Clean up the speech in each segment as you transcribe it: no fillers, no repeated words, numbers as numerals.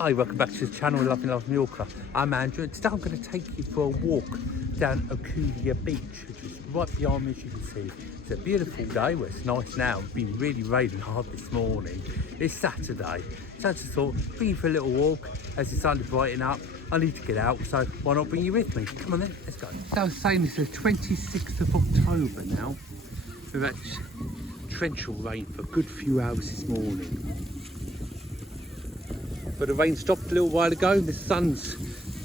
Hi, welcome back to the channel Loving Love Mallorca. I'm Andrew and today I'm going to take you for a walk down Alcudia beach, which is right behind me as you can see. It's a beautiful day, well it's nice now, it's been really raining hard this morning. It's Saturday, so I just thought, bring you for a little walk as it's starting to brighten up. I need to get out, so why not bring you with me? Come on then, let's go. So I was saying it's the 26th of October now. We've had torrential rain for a good few hours this morning. But the rain stopped a little while ago. The sun's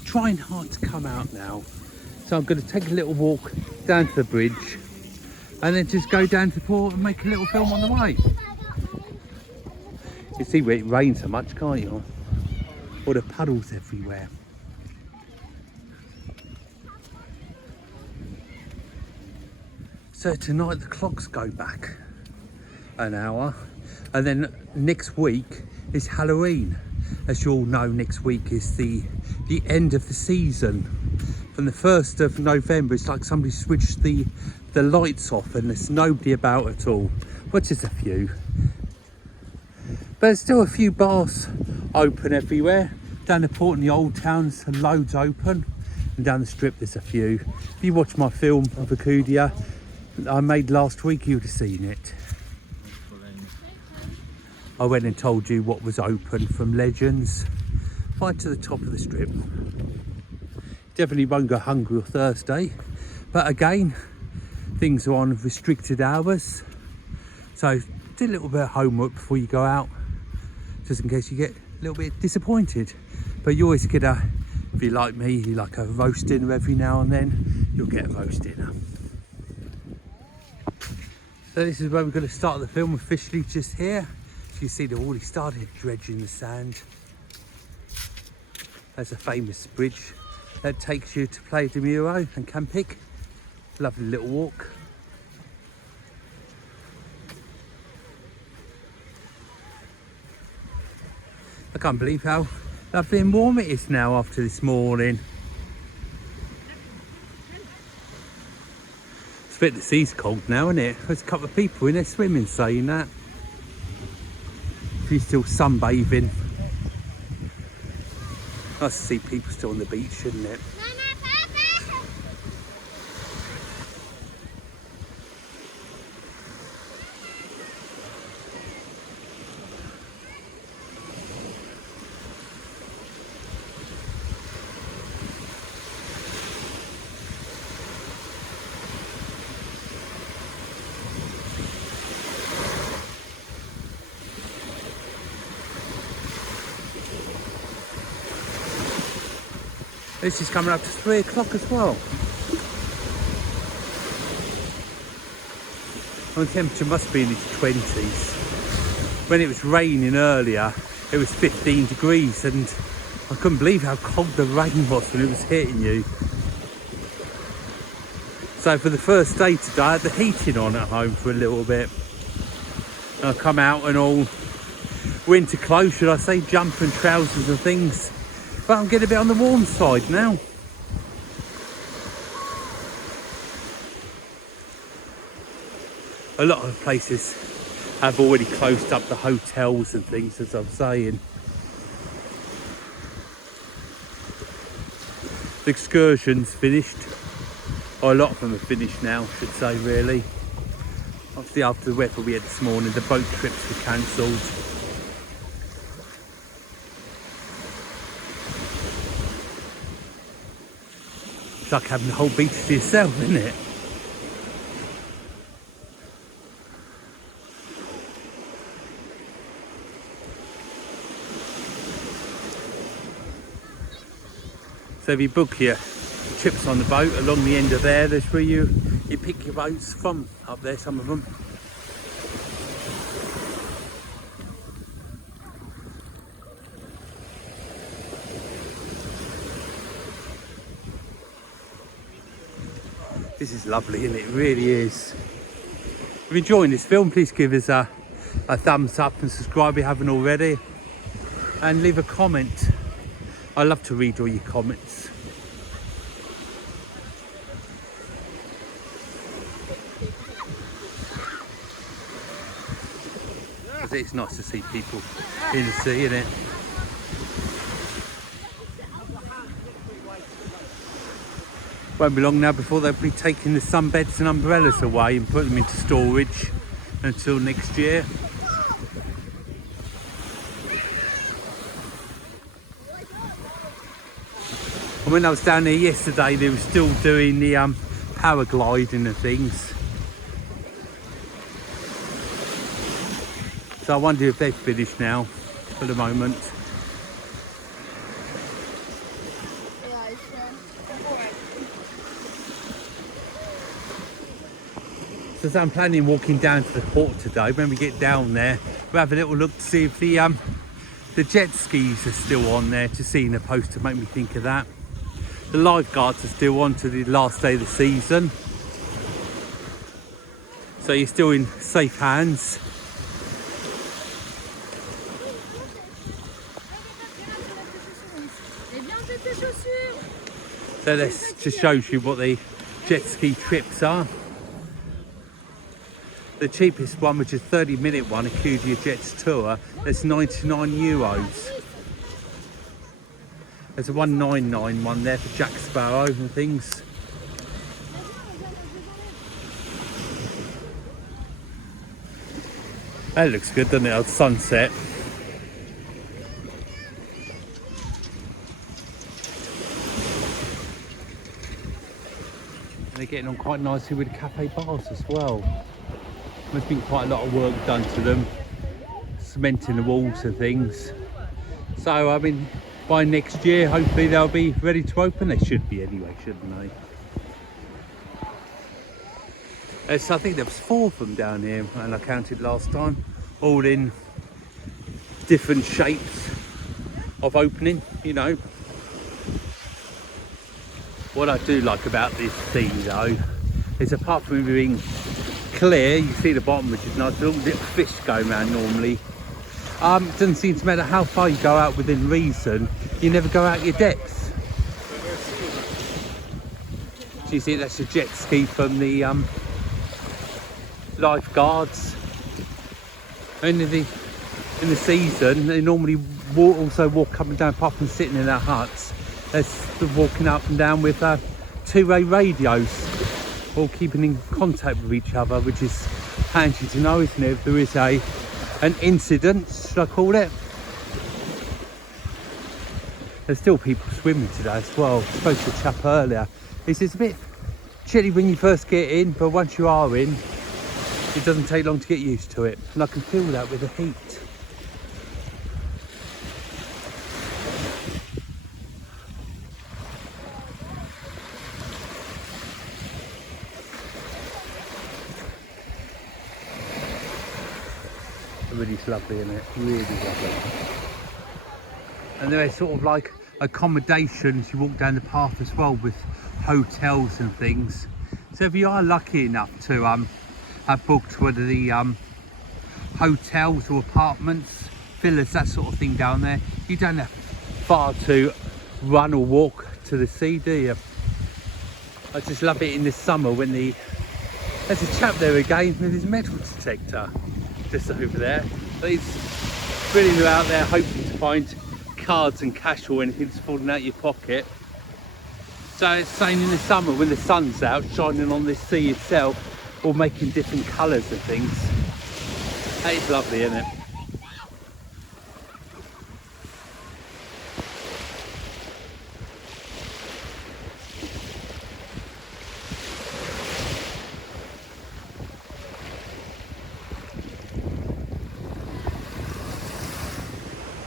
trying hard to come out now. So I'm going to take a little walk down to the bridge and then just go down to the port and make a little film on the way. You see where it rains so much, can't you? All the puddles everywhere. So tonight the clocks go back an hour, and then next week is Halloween. As you all know, next week is the end of the season. From the 1st of November, it's like somebody switched the lights off and there's nobody about at all. Well, just a few. But there's still a few bars open everywhere. Down the port in the old towns, loads open. And down the strip, there's a few. If you watch my film of Alcudia I made last week, you'd have seen it. I went and told you what was open from Legends right to the top of the strip. Definitely won't go hungry or thirsty, but again, things are on restricted hours, so do a little bit of homework before you go out, just in case you get a little bit disappointed. But you always get a, if you're like me, you like a roast dinner every now and then, you'll get a roast dinner. So this is where we're going to start the film officially, just here. You see they've already started dredging the sand. There's a famous bridge that takes you to Playa de Muro and Campic. Lovely little walk. I can't believe how lovely and warm it is now after this morning. It's a bit, the sea's cold now, isn't it? There's a couple of people in there swimming saying that. If you're still sunbathing. Nice to see people still on the beach, isn't it? This is coming up to 3 o'clock as well. Well, the temperature must be in its 20s. When it was raining earlier, it was 15 degrees and I couldn't believe how cold the rain was when it was hitting you. So for the first day today, I had the heating on at home for a little bit. And I come out and all winter clothes, should I say, jumper and trousers and things. But I'm getting a bit on the warm side now. A lot of places have already closed up the hotels and things, as I'm saying. The excursions finished. Or a lot of them are finished now, I should say, really. Obviously after the weather we had this morning, the boat trips were cancelled. It's like having the whole beach to yourself, isn't it? So if you book your trips on the boat along the end of there, that's where you pick your boats from, up there, some of them. This is lovely, isn't it? It really is. If you're enjoying this film, please give us a thumbs up and subscribe if you haven't already. And leave a comment. I love to read all your comments. It's nice to see people in the sea, isn't it? Won't be long now before they'll be taking the sunbeds and umbrellas away and put them into storage until next year. And when I was down there yesterday, they were still doing the paragliding and things. So I wonder if they've finished now for the moment. So I'm planning walking down to the port today. When we get down there, we'll have a little look to see if the jet skis are still on there, to see in the post to make me think of that. The lifeguards are still on to the last day of the season. So you're still in safe hands. So this just shows you what the jet ski trips are. The cheapest one, which is a 30-minute one, Alcudia Jets Tour, that's €99. There's a 199 one there for Jack Sparrow and things. That looks good, doesn't it, at sunset? And they're getting on quite nicely with cafe bars as well. There's been quite a lot of work done to them, cementing the walls and things. So I mean, by next year hopefully they'll be ready to open. They should be anyway, shouldn't they? So I think there was 4 of them down here, and I counted last time, all in different shapes of opening, you know. What I do like about this thing though is, apart from it being clear, you see the bottom, which is nice, little fish going around normally. It doesn't seem to matter how far you go out within reason, you never go out your depth. So you see that's a jet ski from the lifeguards. In the season, they normally also walk up and down, apart from sitting in their huts. They're walking up and down with 2-way radios, all keeping in contact with each other, which is handy to know, isn't it? If there is an incident, should I call it? There's still people swimming today as well. I spoke to a chap earlier. He says it's a bit chilly when you first get in, but once you are in, it doesn't take long to get used to it. And I can feel that with the heat. Really lovely, isn't it? Really lovely. And there is sort of like accommodations, you walk down the path as well, with hotels and things. So if you are lucky enough to have booked whether the hotels or apartments, villas, that sort of thing down there, you don't have far to run or walk to the sea, do you? I just love it in the summer when there's a chap there again with his metal detector just over there. But he's really out there hoping to find cards and cash or anything that's falling out your pocket. So it's saying in the summer when the sun's out, shining on this sea itself, or making different colours and things. That is lovely, isn't it?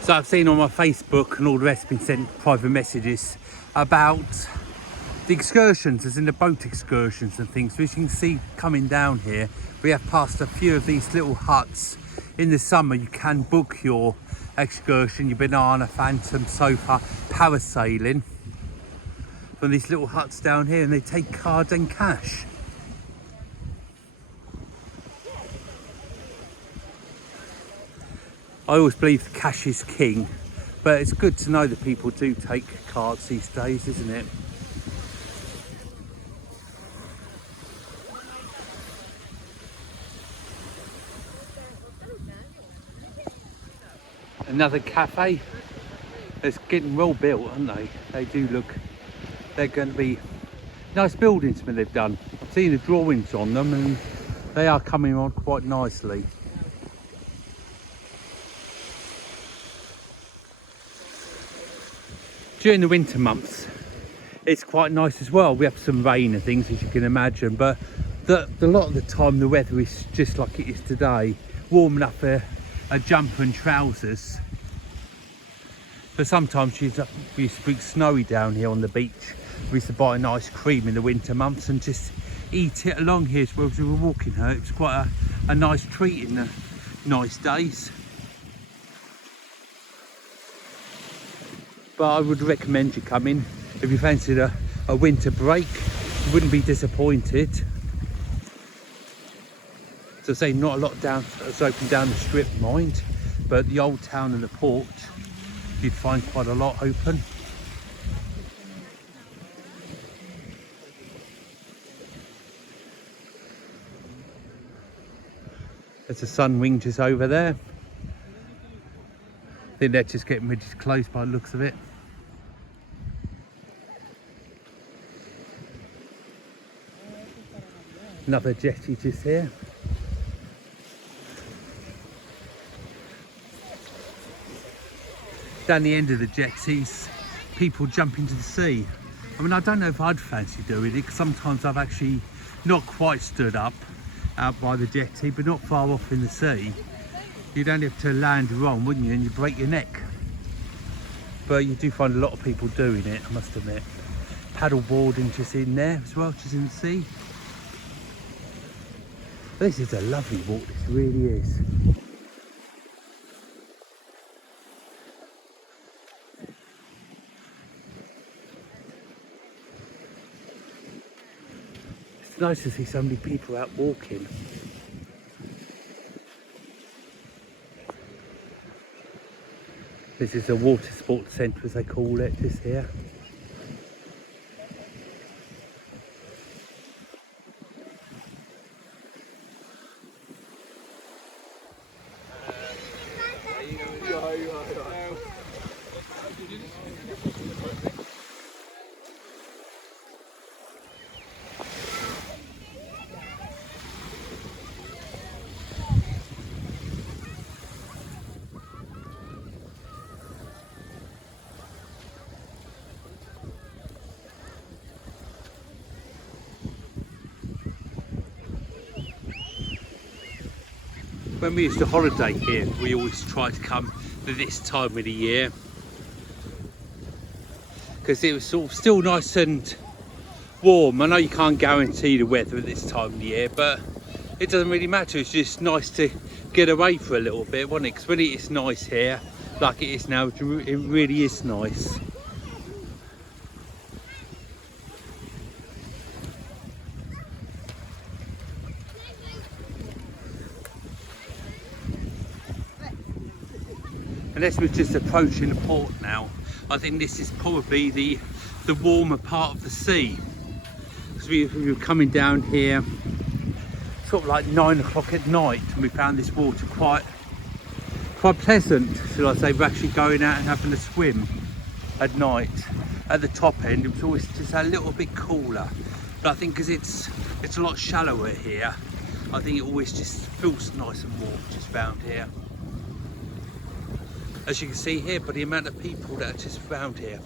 So I've seen on my Facebook and all the rest been sent private messages about the excursions, as in the boat excursions and things. So as you can see coming down here, we have passed a few of these little huts. In the summer you can book your excursion, your banana, phantom, sofa, parasailing from these little huts down here, and they take cards and cash. I always believe the cash is king, but it's good to know that people do take cards these days, isn't it? Another cafe. It's getting well built, aren't they? They do look, they're going to be Nice buildings they've done. I've seen the drawings on them and they are coming on quite nicely. During the winter months, it's quite nice as well. We have some rain and things, as you can imagine, but a lot of the time the weather is just like it is today. Warm enough for a jumper and trousers. But sometimes we used to be snowy down here on the beach. We used to buy an ice cream in the winter months and just eat it along here as well as we were walking her. It was quite a nice treat in the nice days. But I would recommend you come in if you fancied a winter break. You wouldn't be disappointed. So say not a lot it's open down the strip, mind, but the old town and the port, you'd find quite a lot open. There's a sun wing just over there. I think they're just getting ready to close by the looks of it. Another jetty just here. Down the end of the jetties, people jump into the sea. I mean, I don't know if I'd fancy doing it, because sometimes I've actually not quite stood up out by the jetty, but not far off in the sea. You'd only have to land wrong, wouldn't you? And you'd break your neck. But you do find a lot of people doing it, I must admit. Paddle boarding just in there as well, just in the sea. This is a lovely walk, this really is. It's nice to see so many people out walking. This is a water sports centre, as they call it, just here. When we used to holiday here, we always tried to come at this time of the year because it was sort of still nice and warm. I know you can't guarantee the weather at this time of the year, but it doesn't really matter. It's just nice to get away for a little bit, wasn't it? Because when it is nice here, like it is now, it really is nice. And as we're just approaching the port now, I think this is probably the warmer part of the sea. Because we were coming down here sort of like 9 o'clock at night, and we found this water quite pleasant. So I say we're actually going out and having a swim at night. At the top end, it was always just a little bit cooler. But I think because it's a lot shallower here, I think it always just feels nice and warm just around here. As you can see here, by the amount of people that are just around here.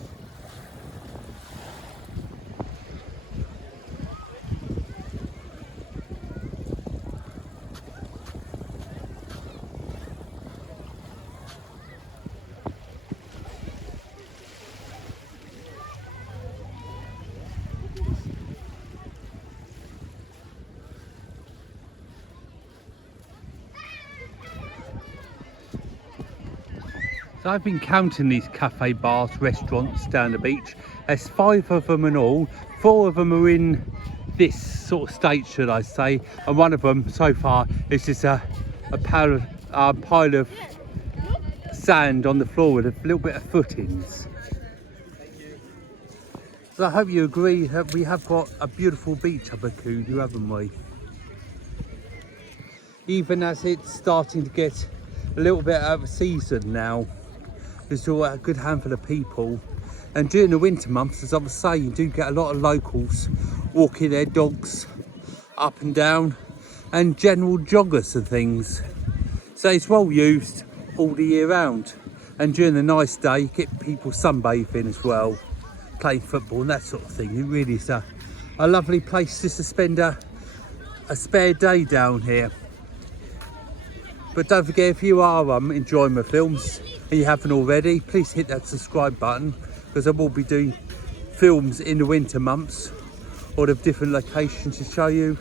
So I've been counting these cafe bars, restaurants down the beach. There's 5 of them in all. 4 of them are in this sort of state, should I say, and one of them so far is just a pile of sand on the floor with a little bit of footings. So I hope you agree that we have got a beautiful beach up at Alcudia, haven't we? Even as it's starting to get a little bit out of season now. There's still a good handful of people, and during the winter months, as I was saying, you do get a lot of locals walking their dogs up and down, and general joggers and things. So it's well used all the year round, and during the nice day you get people sunbathing as well, playing football and that sort of thing. It really is a lovely place just to spend a spare day down here. But don't forget, if you are enjoying my films and you haven't already, please hit that subscribe button, because I will be doing films in the winter months or of different locations to show you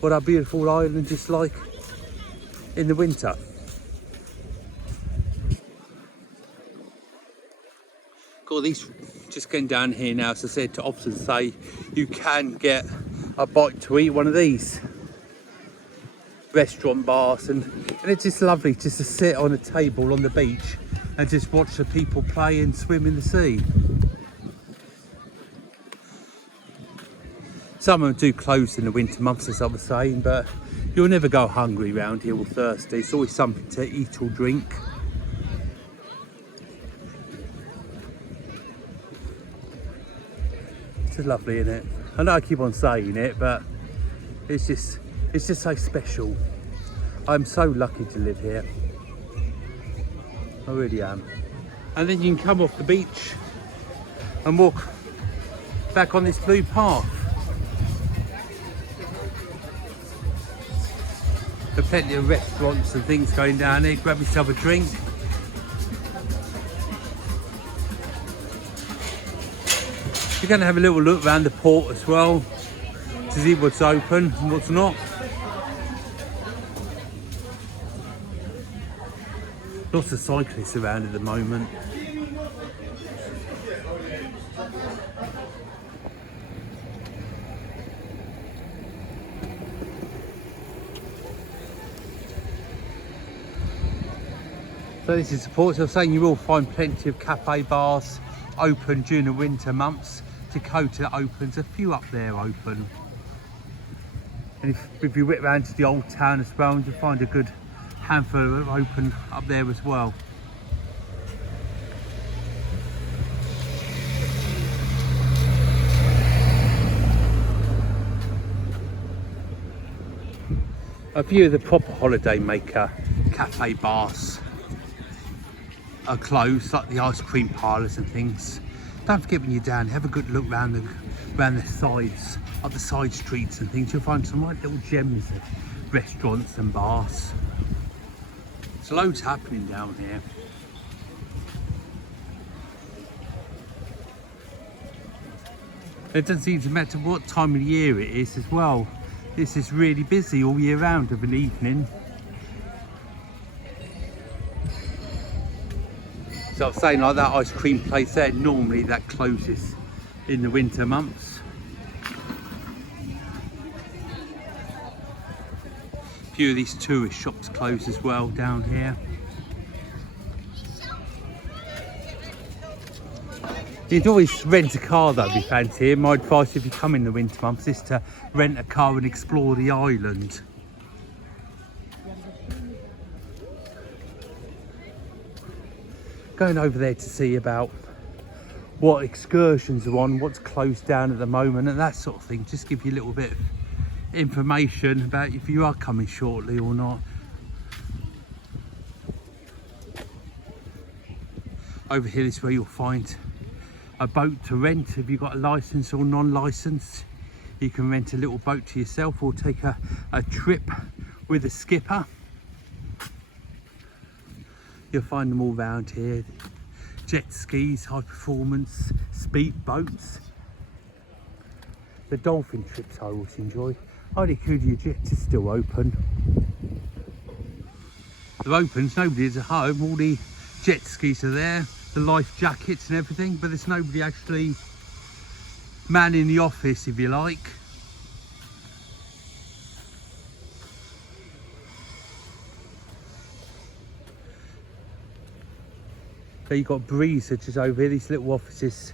what our beautiful island is like in the winter. Got these just getting down here now. As I said, to often say you can get a bite to eat one of these restaurant bars, and it's just lovely just to sit on a table on the beach and just watch the people play and swim in the sea. Some of them do close in the winter months, as I was saying, but you'll never go hungry round here or thirsty. It's always something to eat or drink. It's lovely, isn't it? I know I keep on saying it, but it's just so special. I'm so lucky to live here. I really am. And then you can come off the beach and walk back on this blue path. There are plenty of restaurants and things going down here. Grab yourself a drink. You're going to have a little look around the port as well to see what's open and what's not. Lots of cyclists around at the moment. So this is the port. So I'm saying you will find plenty of cafe bars open during the winter months. Dakota opens, a few up there open. And if you whip round to the old town as well, you'll find a good handful open up there as well. A few of the proper holiday maker cafe bars are closed, like the ice cream parlours and things. Don't forget, when you're down, have a good look round the sides, up the side streets and things. You'll find some right little gems of restaurants and bars. There's loads happening down here. It doesn't seem to matter what time of the year it is as well. This is really busy all year round of an evening. So I'm saying, like that ice cream place there, normally that closes in the winter months. A few of these tourist shops close as well down here. You'd always rent a car though, if you fancy it. My advice if you come in the winter months is to rent a car and explore the island. Going over there to see about what excursions are on, what's closed down at the moment and that sort of thing. Just give you a little bit of information about if you are coming shortly or not. Over here is where you'll find a boat to rent. If you've got a licence or non-licence, you can rent a little boat to yourself or take a trip with a skipper. You'll find them all around here. Jet skis, high performance, speed boats. The dolphin trips I always enjoy. Alcudia jet is still open. They're open, nobody's at home. All the jet skis are there, the life jackets and everything, but there's nobody actually manning the office, if you like. There you've got Breezer just over here, these little offices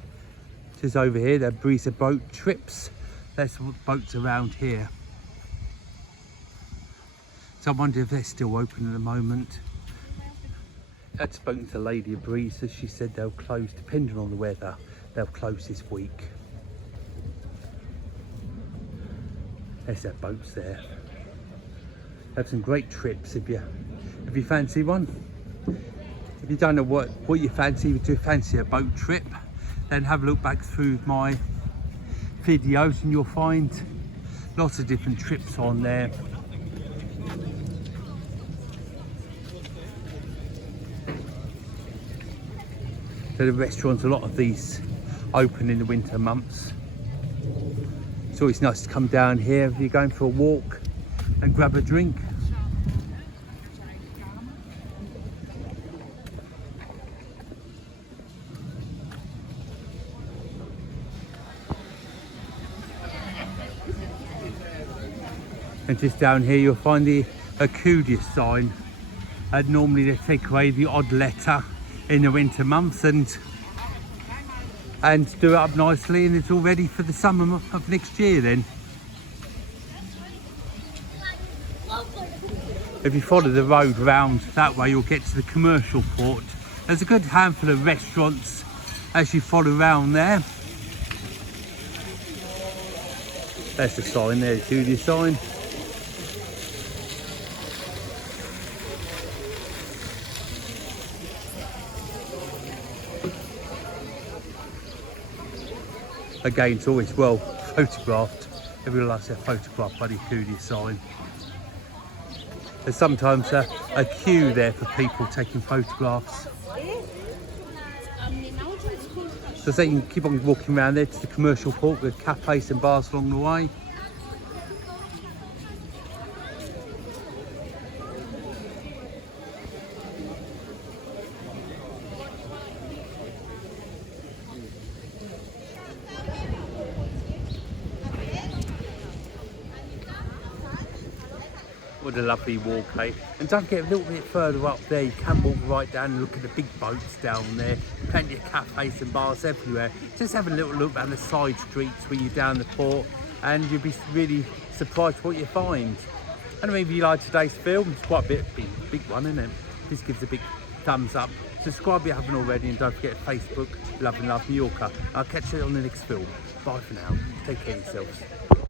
just over here. They're Breezer boat trips. There's boats around here. So I wonder if they're still open at the moment. I'd spoken to Lady of Breezer. She said they'll close, depending on the weather, they'll close this week. There's their boats there. Have some great trips if you fancy one. If you don't know what you fancy, do fancy a boat trip, then have a look back through my videos and you'll find lots of different trips on there. So the restaurants, a lot of these open in the winter months. It's always nice to come down here if you're going for a walk and grab a drink. And just down here you'll find the Alcudia sign. And normally they take away the odd letter in the winter months and do it up nicely, and it's all ready for the summer of next year then. If you follow the road round that way, you'll get to the commercial port. There's a good handful of restaurants as you follow around there. There's the sign there, the Alcudia sign. Again, it's always well photographed. Everyone likes their photograph by the Alcudia sign. There's sometimes a queue there for people taking photographs. So you can keep on walking around there to the commercial port with cafes and bars along the way. What a lovely walk, eh? And don't get a little bit further up there, you can walk right down and look at the big boats down there. Plenty of cafes and bars everywhere. Just have a little look around the side streets when you're down the port and you'll be really surprised what you find. And if you like today's film, it's quite a big one, isn't it? Just gives a big thumbs up. Subscribe if you haven't already, and don't forget Facebook, Love and Love Mallorca. I'll catch you on the next film. Bye for now. Take care of yourselves.